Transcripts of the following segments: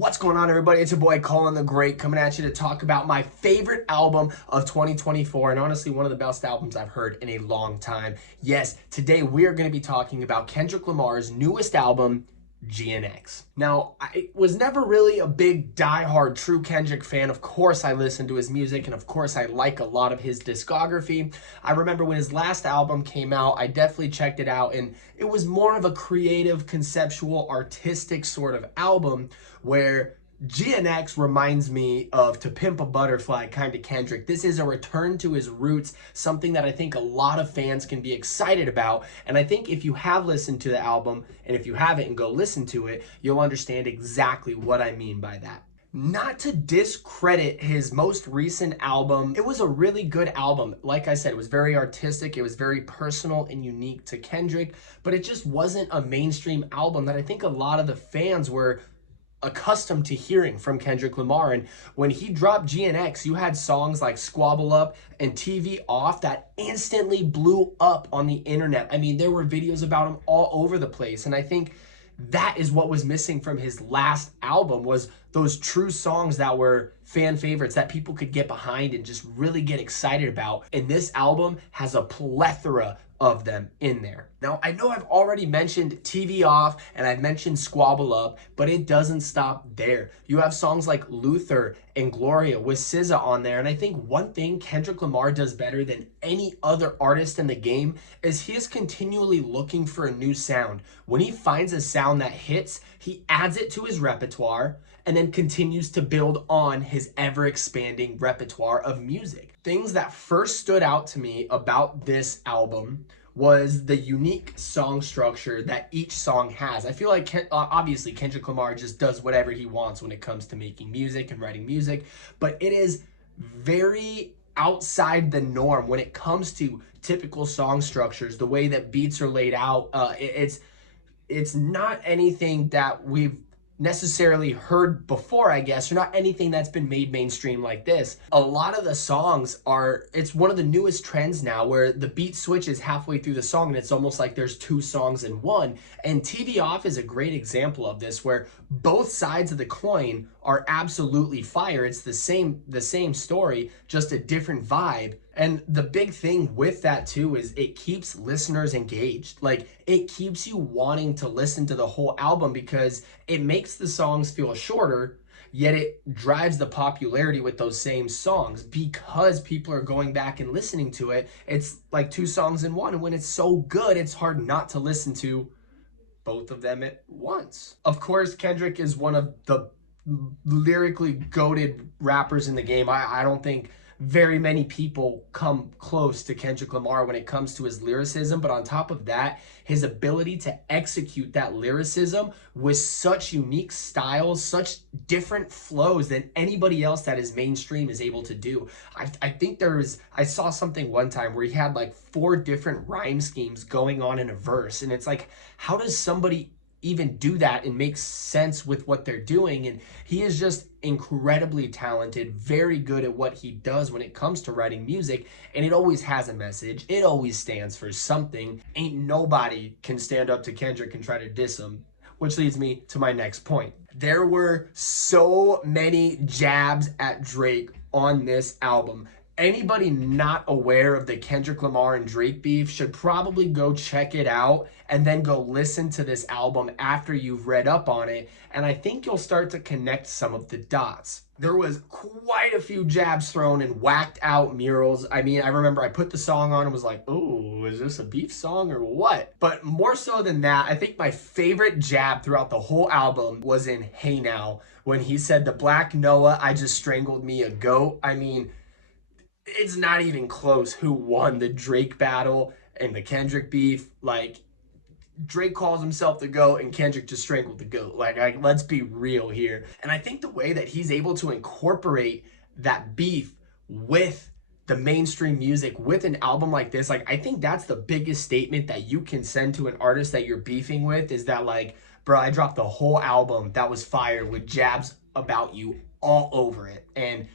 What's going on, everybody? It's your boy Cullen the Great coming at you to talk about my favorite album of 2024 and honestly one of the best albums I've heard in a long time. Yes, today we are going to be talking about Kendrick Lamar's newest album, GNX. Now, I was never really a big diehard true Kendrick fan. Of course, I listen to his music and of course I like a lot of his discography. I remember when his last album came out, I definitely checked it out and it was more of a creative, conceptual, artistic sort of album where GNX reminds me of To Pimp a Butterfly kind of Kendrick. This is a return to his roots, something that I think a lot of fans can be excited about. And I think if you have listened to the album, and if you haven't and go listen to it, you'll understand exactly what I mean by that. Not to discredit his most recent album, it was a really good album. Like I said, it was very artistic, it was very personal and unique to Kendrick, but it just wasn't a mainstream album that I think a lot of the fans were accustomed to hearing from Kendrick Lamar. And when he dropped GNX, you had songs like Squabble Up and TV Off that instantly blew up on the internet. I mean, there were videos about him all over the place. And I think that is what was missing from his last album, was those true songs that were fan favorites that people could get behind and just really get excited about. And this album has a plethora of them in there. Now, I know I've already mentioned TV Off and I've mentioned Squabble Up, but it doesn't stop there. You have songs like Luther and Gloria with SZA on there. And I think one thing Kendrick Lamar does better than any other artist in the game is he is continually looking for a new sound. When he finds a sound that hits, he adds it to his repertoire and then continues to build on his ever-expanding repertoire of music. Things that first stood out to me about this album was the unique song structure that each song has. I feel like, obviously, Kendrick Lamar just does whatever he wants when it comes to making music and writing music, but it is very outside the norm when it comes to typical song structures, the way that beats are laid out. It's not anything that we've necessarily heard before, I guess, or not anything that's been made mainstream like this. A lot of the songs it's one of the newest trends now where the beat switches halfway through the song and it's almost like there's two songs in one. And TV Off is a great example of this, where both sides of the coin are absolutely fire. It's the same story, just a different vibe. And the big thing with that too is it keeps listeners engaged. Like, it keeps you wanting to listen to the whole album because it makes the songs feel shorter, yet it drives the popularity with those same songs because people are going back and listening to it. It's like two songs in one. And when it's so good, it's hard not to listen to both of them at once. Of course, Kendrick is one of the lyrically goated rappers in the game. I don't think very many people come close to Kendrick Lamar when it comes to his lyricism, but on top of that, his ability to execute that lyricism with such unique styles, such different flows than anybody else that is mainstream is able to do. I think I saw something one time where he had like 4 different rhyme schemes going on in a verse, and it's like, how does somebody even do that and make sense with what they're doing? And he is just incredibly talented, very good at what he does when it comes to writing music, and it always has a message. It always stands for something. Ain't nobody can stand up to Kendrick and try to diss him, which leads me to my next point. There were so many jabs at Drake on this album. Anybody not aware of the Kendrick Lamar and Drake beef should probably go check it out and then go listen to this album after you've read up on it. And I think you'll start to connect some of the dots. There was quite a few jabs thrown and whacked out murals. I mean, I remember I put the song on and was like, oh, is this a beef song or what? But more so than that, I think my favorite jab throughout the whole album was in Hey Now, when he said, "The Black Noah, I just strangled me a goat." I mean, it's not even close who won the Drake battle and the Kendrick beef. Like, Drake calls himself the GOAT and Kendrick just strangled the GOAT. Like, let's be real here. And I think the way that he's able to incorporate that beef with the mainstream music with an album like this, like, I think that's the biggest statement that you can send to an artist that you're beefing with, is that, like, bro, I dropped the whole album that was fire with jabs about you all over it. And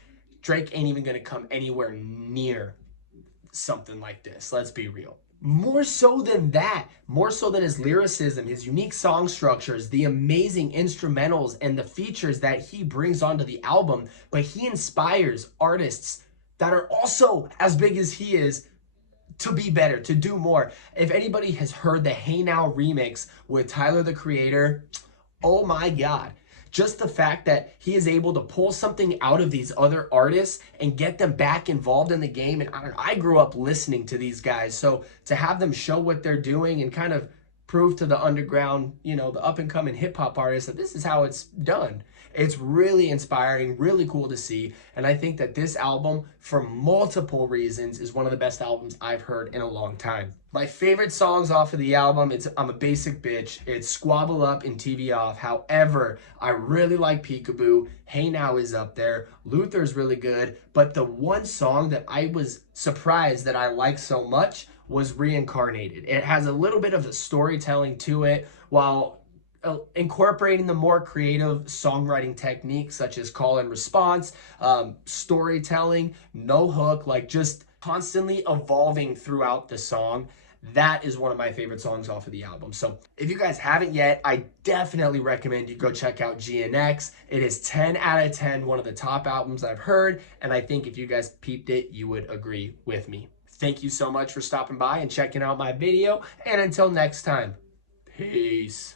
Drake ain't even gonna come anywhere near something like this. Let's be real. More so than that, more so than his lyricism, his unique song structures, the amazing instrumentals, and the features that he brings onto the album, but he inspires artists that are also as big as he is to be better, to do more. If anybody has heard the Hey Now remix with Tyler the Creator, oh my God. Just the fact that he is able to pull something out of these other artists and get them back involved in the game. And I grew up listening to these guys. So to have them show what they're doing and kind of prove to the underground, you know, the up and coming hip hop artists that this is how it's done. It's really inspiring, really cool to see. And I think that this album, for multiple reasons, is one of the best albums I've heard in a long time. My favorite songs off of the album, I'm a basic bitch. It's Squabble Up and TV Off. However, I really like Peekaboo. Hey Now is up there. Luther's really good. But the one song that I was surprised that I liked so much was Reincarnated. It has a little bit of a storytelling to it while incorporating the more creative songwriting techniques such as call and response, storytelling, no hook, like just constantly evolving throughout the song. That is one of my favorite songs off of the album. So if you guys haven't yet, I definitely recommend you go check out GNX. It is 10 out of 10, one of the top albums I've heard. And I think if you guys peeped it, you would agree with me. Thank you so much for stopping by and checking out my video. And until next time, peace.